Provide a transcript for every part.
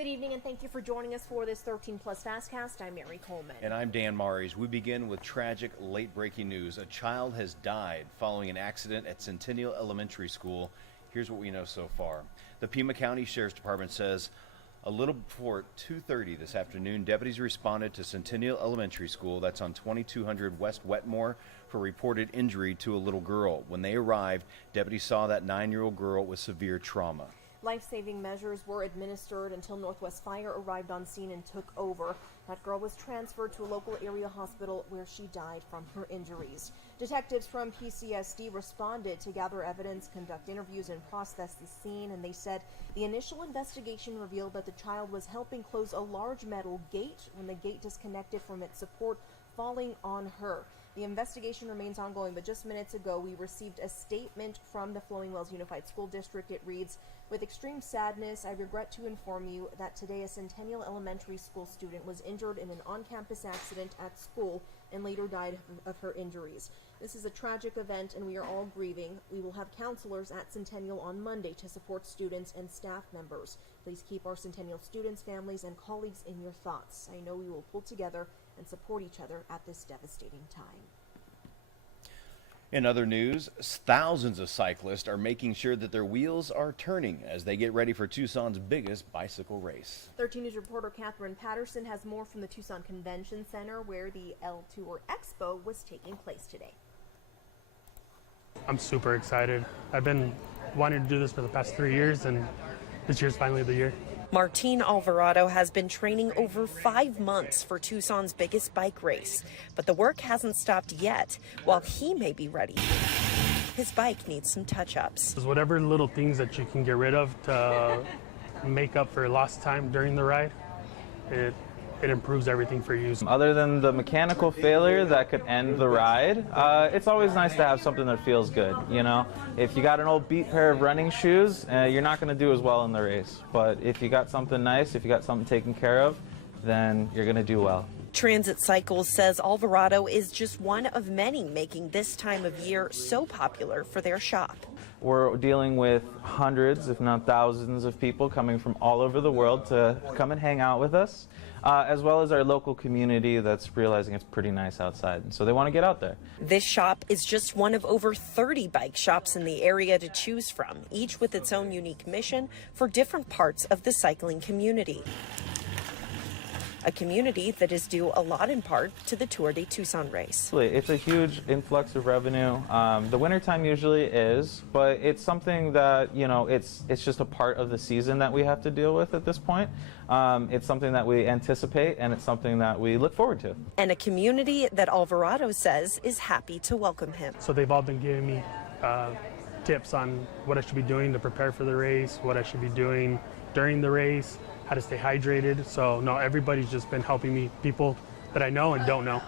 Good evening and thank you for joining us for this 13 Plus FastCast. I'm Mary Coleman. And I'm Dan Mares. We begin with tragic late-breaking news. A child has died following an accident at Centennial Elementary School. Here's what we know so far. The Pima County Sheriff's Department says a little before 2:30 this afternoon, deputies responded to Centennial Elementary School, that's on 2200 West Wetmore, for reported injury to a little girl. When they arrived, deputies saw that 9-year-old girl with severe trauma. Life-saving measures were administered until Northwest Fire arrived on scene and took over. That girl was transferred to a local area hospital where she died from her injuries. Detectives from PCSD responded to gather evidence, conduct interviews, and process the scene, and they said the initial investigation revealed that the child was helping close a large metal gate when the gate disconnected from its support, falling on her. The investigation remains ongoing, but just minutes ago we received a statement from the Flowing Wells Unified School District. It reads, "With extreme sadness, I regret to inform you that today a Centennial Elementary School student was injured in an on-campus accident at school and later died of her injuries. This is a tragic event and we are all grieving. We will have counselors at Centennial on Monday to support students and staff members. Please keep our Centennial students, families, and colleagues in your thoughts. I know we will pull together and support each other at this devastating time." In other news, thousands of cyclists are making sure that their wheels are turning as they get ready for Tucson's biggest bicycle race. 13 News reporter Catherine Patterson has more from the Tucson Convention Center, where the L Tour Expo was taking place today. I'm super excited. I've been wanting to do this for the past 3 years, and this year's finally the year. Martin Alvarado has been training over 5 months for Tucson's biggest bike race, but the work hasn't stopped yet. While he may be ready, his bike needs some touch-ups. Whatever little things that you can get rid of to make up for lost time during the ride, it improves everything for you. Other than the mechanical failure that could end the ride, it's always nice to have something that feels good, you know? If you got an old beat pair of running shoes, you're not going to do as well in the race. But if you got something nice, if you got something taken care of, then you're going to do well. Transit Cycles says Alvarado is just one of many making this time of year so popular for their shop. We're dealing with hundreds, if not thousands, of people coming from all over the world to come and hang out with us, as well as our local community that's realizing it's pretty nice outside, and so they want to get out there. This shop is just one of over 30 bike shops in the area to choose from, each with its own unique mission for different parts of the cycling community. A community that is due a lot in part to the Tour de Tucson race. It's a huge influx of revenue. The wintertime usually is, but it's something that, you know, it's just a part of the season that we have to deal with at this point. It's something that we anticipate, and it's something that we look forward to. And a community that Alvarado says is happy to welcome him. So they've all been giving me tips on what I should be doing to prepare for the race, what I should be doing during the race, how to stay hydrated. So no, everybody's just been helping me, people that I know and don't know.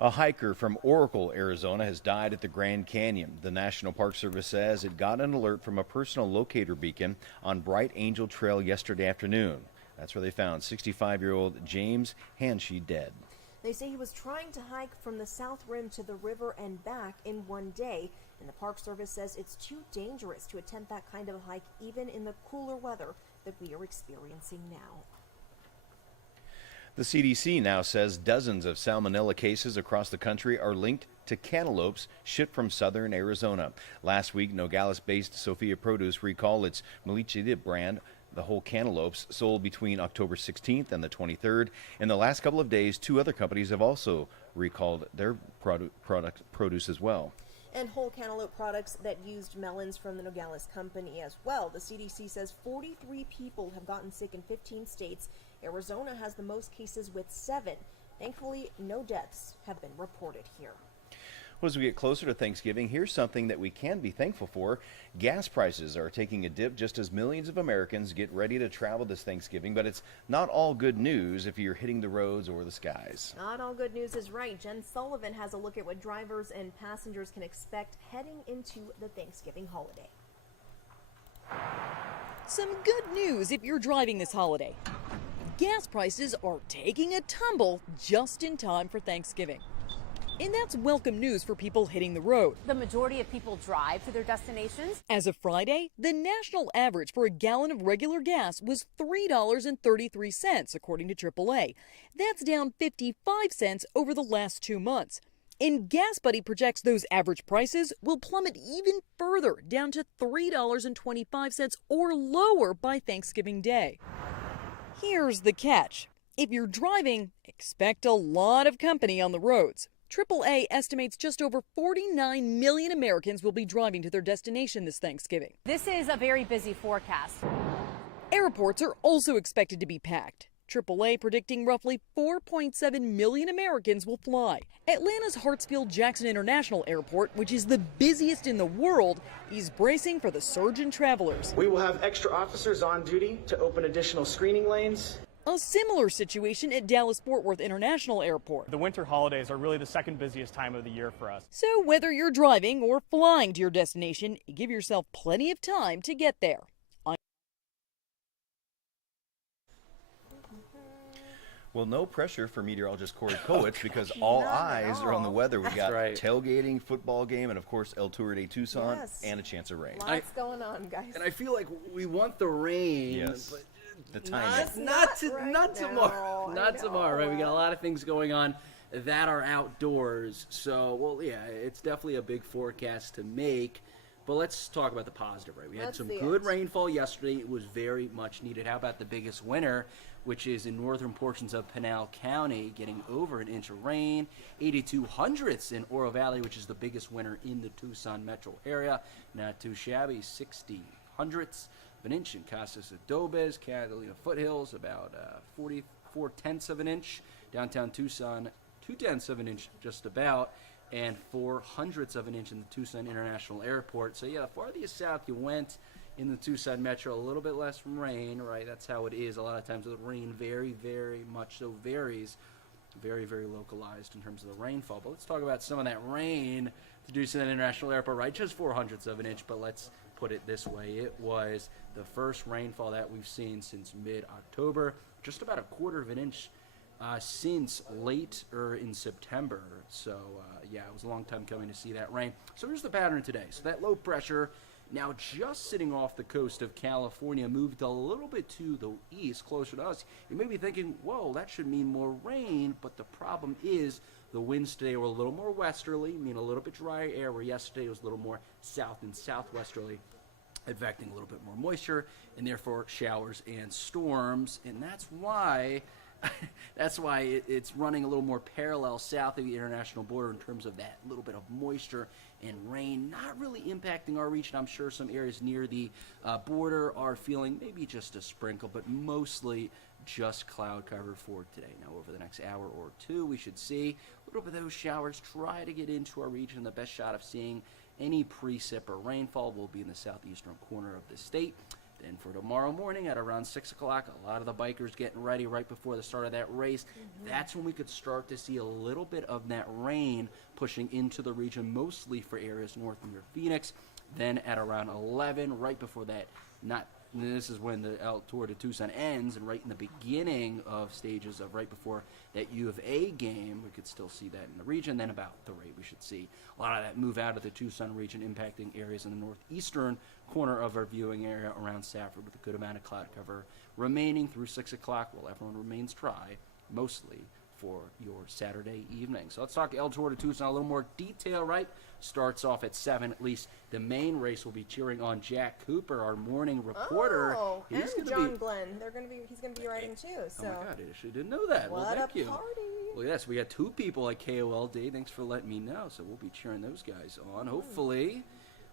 A hiker from Oracle, Arizona has died at the Grand Canyon. The National Park Service says it got an alert from a personal locator beacon on Bright Angel Trail yesterday afternoon. That's where they found 65-year-old James Hanshee dead. They say he was trying to hike from the south rim to the river and back in one day, and the Park Service says it's too dangerous to attempt that kind of a hike even in the cooler weather that we are experiencing now. The CDC now says dozens of salmonella cases across the country are linked to cantaloupes shipped from southern Arizona. Last week, Nogales-based Sophia Produce recalled its Melichide brand. The whole cantaloupes sold between October 16th and the 23rd. In the last couple of days, 2 other companies have also recalled their produce as well. And whole cantaloupe products that used melons from the Nogales company as well. The CDC says 43 people have gotten sick in 15 states. Arizona has the most cases with 7. Thankfully, no deaths have been reported here. Well, as we get closer to Thanksgiving, here's something that we can be thankful for. Gas prices are taking a dip just as millions of Americans get ready to travel this Thanksgiving, but it's not all good news if you're hitting the roads or the skies. Not all good news is right. Jen Sullivan has a look at what drivers and passengers can expect heading into the Thanksgiving holiday. Some good news if you're driving this holiday. Gas prices are taking a tumble just in time for Thanksgiving. And that's welcome news for people hitting the road. The majority of people drive to their destinations. As of Friday, the national average for a gallon of regular gas was $3.33, according to AAA. That's down 55 cents over the last 2 months. And Gas Buddy projects those average prices will plummet even further, down to $3.25 or lower by Thanksgiving Day. Here's the catch. If you're driving, expect a lot of company on the roads. AAA estimates just over 49 million Americans will be driving to their destination this Thanksgiving. This is a very busy forecast. Airports are also expected to be packed. AAA predicting roughly 4.7 million Americans will fly. Atlanta's Hartsfield-Jackson International Airport, which is the busiest in the world, is bracing for the surge in travelers. We will have extra officers on duty to open additional screening lanes. A similar situation at Dallas-Fort Worth International Airport. The winter holidays are really the second busiest time of the year for us. So whether you're driving or flying to your destination, give yourself plenty of time to get there. Well, no pressure for meteorologist Corey Kowitz because all eyes are on the weather. We got tailgating, football game, and of course El Tour de Tucson, and a chance of rain. Lots going on, guys. And I feel like we want the rain, but the timing. Not tomorrow. Not tomorrow, right? We got a lot of things going on that are outdoors. So, well, yeah, it's definitely a big forecast to make. But let's talk about the positive, right? We had some good rainfall yesterday. It was very much needed. How about the biggest winner, which is in northern portions of Pinal County, getting over an inch of rain. 82 hundredths in Oro Valley, which is the biggest winner in the Tucson metro area. Not too shabby, 60 hundredths of an inch in Casas Adobes, Catalina Foothills, about 44 tenths of an inch. Downtown Tucson, 2 tenths of an inch just about, and 4 hundredths of an inch in the Tucson International Airport. So yeah, the farther south you went in the Tucson metro, a little bit less rain, right? That's how it is. A lot of times the rain very, very much so varies. Very, very localized in terms of the rainfall. But let's talk about some of that rain to Tucson International Airport, right? Just 4 hundredths of an inch, but let's put it this way. It was the first rainfall that we've seen since mid-October, just about a quarter of an inch since late in September. So, yeah, it was a long time coming to see that rain. So here's the pattern today. So that low pressure, now just sitting off the coast of California, moved a little bit to the east, closer to us. You may be thinking, whoa, that should mean more rain, but the problem is the winds today were a little more westerly, mean a little bit drier air, where yesterday it was a little more south and southwesterly, affecting a little bit more moisture, and therefore showers and storms. And that's why it's running a little more parallel south of the international border in terms of that little bit of moisture and rain, not really impacting our region. I'm sure some areas near the border are feeling maybe just a sprinkle, but mostly just cloud cover for today. Now, over the next hour or two, we should see a little bit of those showers try to get into our region. The best shot of seeing any precip or rainfall will be in the southeastern corner of the state. Then for tomorrow morning at around 6 o'clock, a lot of the bikers getting ready right before the start of that race. That's when we could start to see a little bit of that rain pushing into the region, mostly for areas north near Phoenix. Then at around 11, right before that, this is when the El Tour de Tucson ends, and right in the beginning of stages of right before that U of A game, we could still see that in the region. Then about 3, we should see a lot of that move out of the Tucson region, impacting areas in the northeastern corner of our viewing area around Safford, with a good amount of cloud cover remaining through 6 o'clock, while everyone remains dry, mostly for your Saturday evening. So let's talk El Tour de Tucson a little more detail, right? Starts off at 7, at least. The main race will be cheering on Jack Cooper, our morning reporter. Oh, and John Glenn. He's gonna be riding too. So. Oh my God, I actually didn't know that. What well, thank a you. Party. Well, yes, we got 2 people at KOLD. Thanks for letting me know. So we'll be cheering those guys on. Hopefully,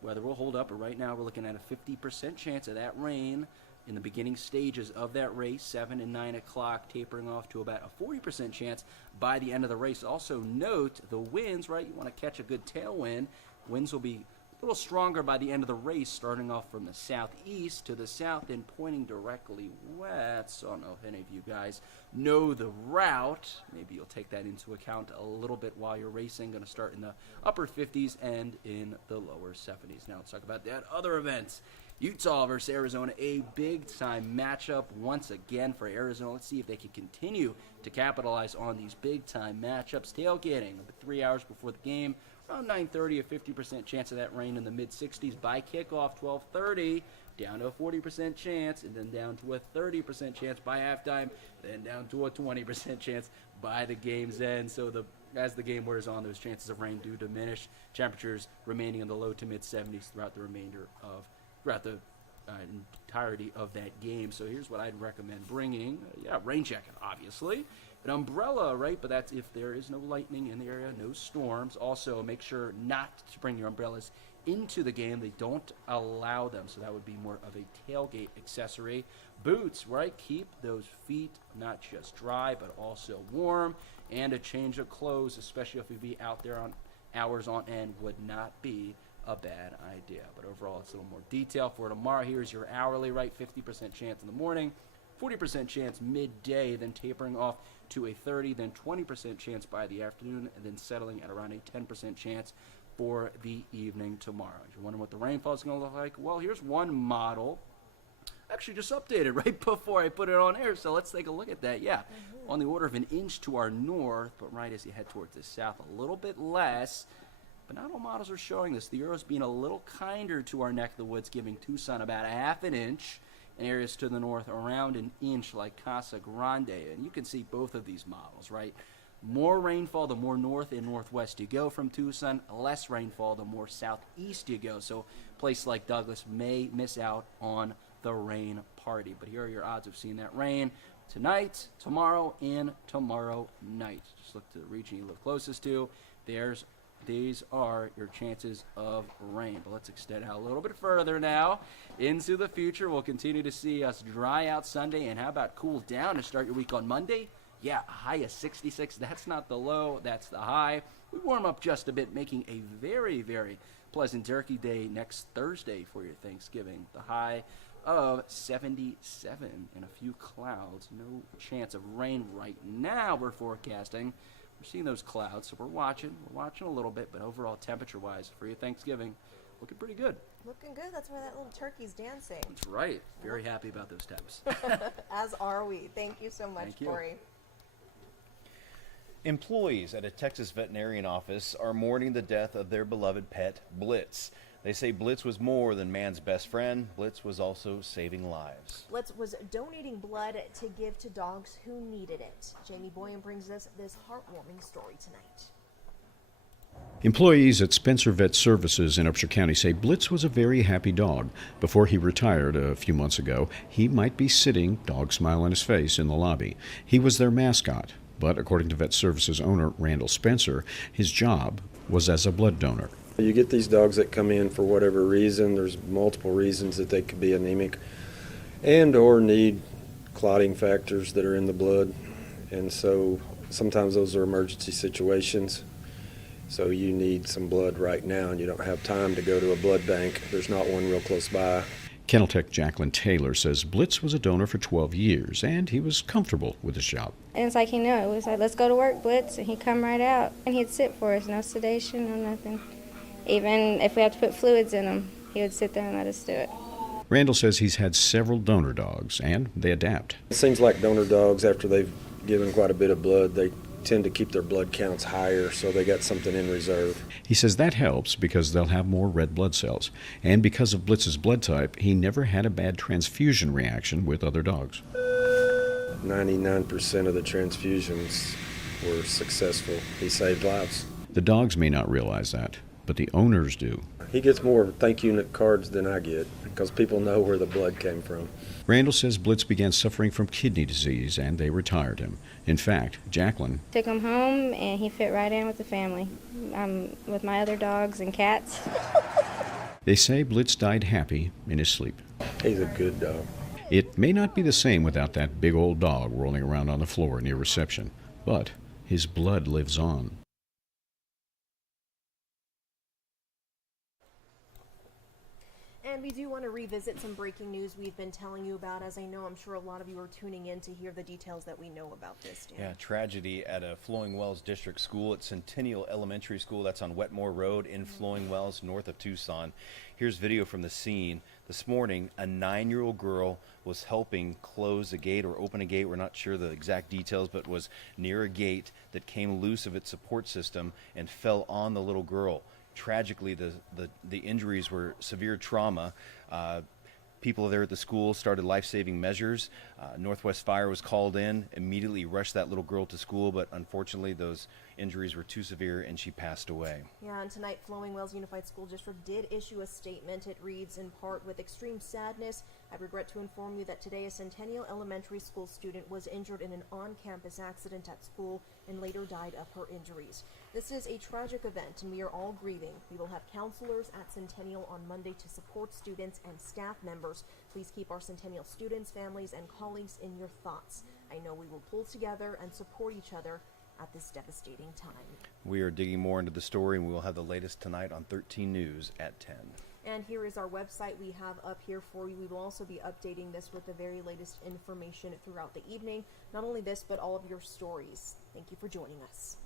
weather will hold up. But right now, we're looking at a 50% chance of that rain in the beginning stages of that race, 7 and 9 o'clock, tapering off to about a 40% chance by the end of the race. Also note the winds, right? You want to catch a good tailwind. Winds will be a little stronger by the end of the race, starting off from the southeast to the south and pointing directly west. So I don't know if any of you guys know the route. Maybe you'll take that into account a little bit while you're racing. Going to start in the upper 50s and in the lower 70s. Now let's talk about that other event Utah versus Arizona, a big-time matchup once again for Arizona. Let's see if they can continue to capitalize on these big-time matchups. Tailgating 3 hours before the game, around 9:30, a 50% chance of that rain in the mid-60s. By kickoff, 12:30, down to a 40% chance, and then down to a 30% chance by halftime, then down to a 20% chance by the game's end. So as the game wears on, those chances of rain do diminish. Temperatures remaining in the low to mid-70s throughout the entirety of that game. So here's what I'd recommend bringing. Rain jacket, obviously. An umbrella, right? But that's if there is no lightning in the area, no storms. Also, make sure not to bring your umbrellas into the game. They don't allow them, so that would be more of a tailgate accessory. Boots, right? Keep those feet not just dry, but also warm. And a change of clothes, especially if you be out there on hours on end, would not be a bad idea. But overall, it's a little more detail for tomorrow. Here's your hourly, right? 50% chance in the morning, 40% chance midday, then tapering off to a 30, then 20% chance by the afternoon, and then settling at around a 10% chance for the evening tomorrow. If you're wondering what the rainfall is going to look like, well, here's one model. Actually just updated right before I put it on air, so let's take a look at that. On the order of an inch to our north, but right as you head towards the south, a little bit less. But not all models are showing this. The Euro's being a little kinder to our neck of the woods, giving Tucson about a half an inch, and areas to the north around an inch like Casa Grande. And you can see both of these models, right? More rainfall the more north and northwest you go from Tucson. Less rainfall the more southeast you go. So a place like Douglas may miss out on the rain party. But here are your odds of seeing that rain tonight, tomorrow, and tomorrow night. Just look to the region you live closest to. These are your chances of rain. But let's extend out a little bit further now into the future. We'll continue to see us dry out Sunday. And how about cool down to start your week on Monday? A high of 66. That's not the low, that's the high. We warm up just a bit, making a very, very pleasant Turkey Day next Thursday for your Thanksgiving. The high of 77 and a few clouds. No chance of rain right now we're forecasting. We're seeing those clouds, so we're watching a little bit, but overall temperature-wise for your Thanksgiving, looking pretty good. Looking good. That's why that little turkey's dancing. That's right. Very happy about those temps. As are we. Thank you so much, Corey. Employees at a Texas veterinarian office are mourning the death of their beloved pet, Blitz. They say Blitz was more than man's best friend. Blitz was also saving lives. Blitz was donating blood to give to dogs who needed it. Jamie Boyan brings us this heartwarming story tonight. Employees at Spencer Vet Services in Upshur County say Blitz was a very happy dog. Before he retired a few months ago, he might be sitting, dog smile on his face, in the lobby. He was their mascot, but according to Vet Services owner Randall Spencer, his job was as a blood donor. You get these dogs that come in for whatever reason. There's multiple reasons that they could be anemic and or need clotting factors that are in the blood. And so sometimes those are emergency situations. So you need some blood right now and you don't have time to go to a blood bank. There's not one real close by. Kennel Tech Jacqueline Taylor says Blitz was a donor for 12 years and he was comfortable with his job. And it's like he knew. It was like, let's go to work, Blitz. And he'd come right out and he'd sit for us. No sedation, no nothing. Even if we have to put fluids in him, he would sit there and let us do it. Randall says he's had several donor dogs, and they adapt. It seems like donor dogs, after they've given quite a bit of blood, they tend to keep their blood counts higher, so they got something in reserve. He says that helps because they'll have more red blood cells. And because of Blitz's blood type, he never had a bad transfusion reaction with other dogs. 99% of the transfusions were successful. He saved lives. The dogs may not realize that, but the owners do. He gets more thank you cards than I get because people know where the blood came from. Randall says Blitz began suffering from kidney disease and they retired him. In fact, Jacqueline took him home and he fit right in with the family. With my other dogs and cats. They say Blitz died happy in his sleep. He's a good dog. It may not be the same without that big old dog rolling around on the floor near reception, but his blood lives on. And we do want to revisit some breaking news we've been telling you about, as I'm sure a lot of you are tuning in to hear the details that we know about this, Dan. Yeah, tragedy at a Flowing Wells District School at Centennial Elementary School. That's on Wetmore Road in Flowing Wells, north of Tucson. Here's video from the scene. This morning, a 9-year-old girl was helping close a gate or open a gate. We're not sure the exact details, but was near a gate that came loose of its support system and fell on the little girl. Tragically, the injuries were severe trauma. People there at the school started life-saving measures. Northwest Fire was called in, immediately rushed that little girl to school, but unfortunately those injuries were too severe and she passed away. Yeah, and tonight Flowing Wells Unified School District did issue a statement. It reads, in part, with extreme sadness, I regret to inform you that today a Centennial Elementary School student was injured in an on-campus accident at school and later died of her injuries. This is a tragic event and we are all grieving. We will have counselors at Centennial on Monday to support students and staff members. Please keep our Centennial students, families, and colleagues in your thoughts. I know we will pull together and support each other at this devastating time. We are digging more into the story, and we will have the latest tonight on 13 News at 10. And here is our website we have up here for you. We will also be updating this with the very latest information throughout the evening. Not only this, but all of your stories. Thank you for joining us.